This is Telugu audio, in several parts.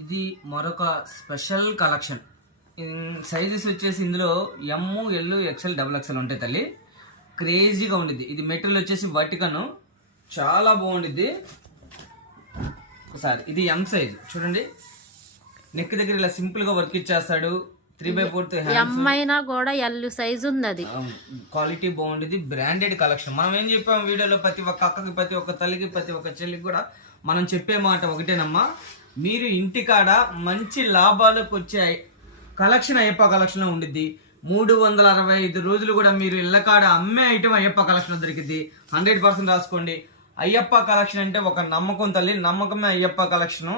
ఇది మరొక స్పెషల్ కలెక్షన్. సైజెస్ వచ్చేసి ఇందులో ఎమ్, ఎల్, ఎక్స్ఎల్, డబుల్ ఎక్స్ఎల్ ఉంటాయి తల్లి. క్రేజీగా ఉండిద్ది. ఇది మెటీరియల్ వచ్చేసి వర్టికన్, చాలా బాగుండిద్ది. ఒకసారి ఇది ఎం సైజ్ చూడండి, నెక్ దగ్గర ఇలా సింపుల్ గా వర్క్ ఇచ్చేస్తాడు. 3/4 అయినా కూడా ఎల్ సైజ్ ఉంది. అది క్వాలిటీ బాగుండేది, బ్రాండెడ్ కలెక్షన్. మనం ఏం చెప్పాము వీడియోలో, ప్రతి ఒక్క అక్కకి, ప్రతి ఒక్క తల్లికి, ప్రతి ఒక్క చెల్లికి కూడా మనం చెప్పే మాట ఒకటేనమ్మా, మీరు ఇంటికాడ మంచి లాభాలకు వచ్చే కలెక్షన్ అయ్యప్ప కలెక్షన్ ఉండిద్ది. 365 రోజులు కూడా మీరు ఇళ్ళకాడ అమ్మే ఐటమ్ అయ్యప్ప కలెక్షన్ దొరికిద్ది. 100% రాసుకోండి. అయ్యప్ప కలెక్షన్ అంటే ఒక నమ్మకం తల్లి, నమ్మకమే అయ్యప్ప కలెక్షన్.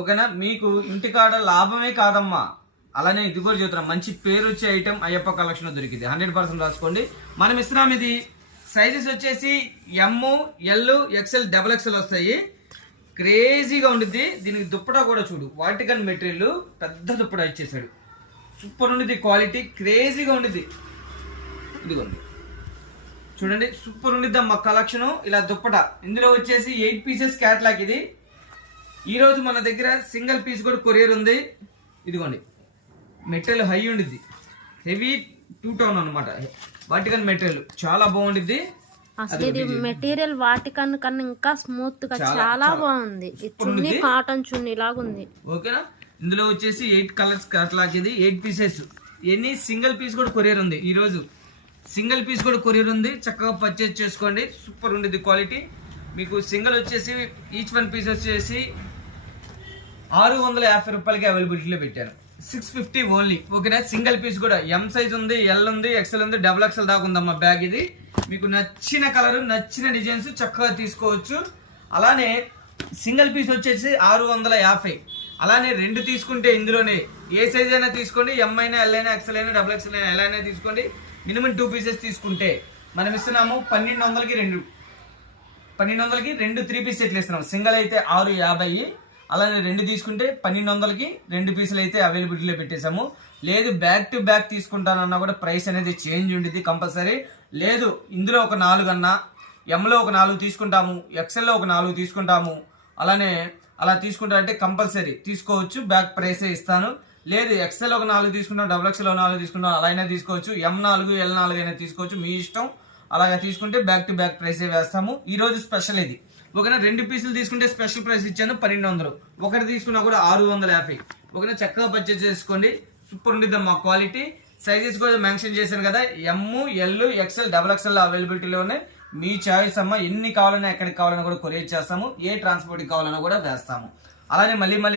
ఓకేనా? మీకు ఇంటికాడ లాభమే కాదమ్మా, అలానే ఇది కూడా చెబుతున్నాం, మంచి పేరు వచ్చే ఐటమ్ అయ్యప్ప కలెక్షన్ దొరికింది. 100% రాసుకోండి. మనం ఇస్తున్నాం. ఇది సైజెస్ వచ్చేసి ఎమ్, ఎల్, ఎక్స్ఎల్, డబుల్ ఎక్స్ఎల్ వస్తాయి. క్రేజీగా ఉండిద్ది. దీనికి దుప్పటా కూడా చూడు, వాటికన్ మెటీరియల్ పెద్ద దుప్పటా ఇచ్చేసాడు. సూపర్ ఉండిద్ది, క్వాలిటీ క్రేజీగా ఉండిద్ది. ఇదిగోండి చూడండి, సూపర్ ఉండిద్ది అమ్మ కలెక్షన్. ఇలా దుప్పటా ఇందులో వచ్చేసి 8 పీసెస్ క్యాట్లాగ్. ఇది ఈ రోజు మన దగ్గర సింగిల్ పీస్ కూడా కొరియర్ ఉంది. ఇదిగోండి మెటీరియల్ హై ఉండిద్ది, హెవీ 2 టౌన్ అనమాట. వాటికన్ మెటీరియల్ చాలా బాగుండిద్ది. అసలు ఇది మెటీరియల్ వాటికన్ కన్నా ఇంకా స్మూత్ గా చాలా బాగుంది. చున్నీ కాటన్ చున్నీ లాగా ఉంది. ఓకేనా? ఇందులో వచ్చేసి 8 కలర్స్ క్యాట్లాగ్. ఇది 8 పీసెస్. ఎన్ని సింగిల్ పీస్ కూడా కొరియర్ ఉంది. ఈ రోజు సింగిల్ పీస్ కూడా కొరియర్ ఉంది. చక్కగా పర్చేజ్ చేసుకోండి. సూపర్ ఉండిద్ది క్వాలిటీ. మీకు సింగిల్ వచ్చేసి ఈచ్ 1 పీస్ వచ్చేసి 650 రూపాయలకి అవైలబిలిటీలో పెట్టాను. 650 ఓన్లీ. ఓకేనా? సింగిల్ పీస్ కూడా ఎం సైజ్ ఉంది, ఎల్ ఉంది, ఎక్స్ఎల్ ఉంది, డబుల్ ఎక్స్ఎల్ దాకా ఉందమ్మా బ్యాగ్. ఇది మీకు నచ్చిన కలర్, నచ్చిన డిజైన్స్ చక్కగా తీసుకోవచ్చు. అలానే సింగిల్ పీస్ వచ్చేసి 650. అలానే 2 తీసుకుంటే ఇందులోనే ఏ సైజ్ అయినా తీసుకోండి, ఎం అయినా, ఎల్ అయినా, ఎక్స్ఎల్ అయినా, డబుల్ ఎక్స్ఎల్ అయినా, ఎలా అయినా తీసుకోండి. మినిమం 2 పీసెస్ తీసుకుంటే మనం ఇస్తున్నాము 1200కి 2. 1200కి 2 3 పీస్ సెట్లు ఇస్తున్నాం. సింగిల్ అయితే 650. అలానే 2 తీసుకుంటే 1200కి 2 పీసులు అయితే అవైలబిలిటీలో పెట్టేశాము. లేదు బ్యాక్ టు బ్యాక్ తీసుకుంటానన్నా కూడా ప్రైస్ అనేది చేంజ్ ఉండిద్ది కంపల్సరీ. లేదు ఇందులో ఒక 4 అన్నా, ఎంలో ఒక 4 తీసుకుంటాము, ఎక్స్ఎల్లో ఒక 4 తీసుకుంటాము, అలానే అలా తీసుకుంటారంటే కంపల్సరీ తీసుకోవచ్చు. బ్యాక్ ప్రైసే ఇస్తాను. లేదు ఎక్స్ఎల్ ఒక 4 తీసుకుంటాం, డబుల్ ఎక్స్ఎల్ ఒక 4 తీసుకుంటాం, అలా అయినా తీసుకోవచ్చు. M4, L4 అయినా తీసుకోవచ్చు, మీ ఇష్టం. అలాగే తీసుకుంటే బ్యాక్ టు బ్యాక్ ప్రైసే వేస్తాము. ఈ రోజు స్పెషల్ ఇది. ఓకేనా? 2 పీసులు తీసుకుంటే స్పెషల్ ప్రైస్ ఇచ్చాను 1200. ఒకటి తీసుకున్నా కూడా 650. ఓకేనా? చక్కగా పర్చేజ్ చేసుకోండి. సూపర్ ఉండిద్దాం మా క్వాలిటీ. సైజెస్ కూడా మెన్షన్ చేశాను కదా, ఎమ్, ఎల్, ఎక్స్ఎల్, డబుల్ ఎక్స్ఎల్ అవైలబిలిటీలో ఉన్నాయి. మీ చాయిస్ అమ్మ. ఎన్ని కావాలన్నా, ఎక్కడికి కావాలన్నా కూడా కొరియర్ చేస్తాము. ఏ ట్రాన్స్పోర్ట్కి కావాలన్నా కూడా వేస్తాము. అలానే మళ్ళీ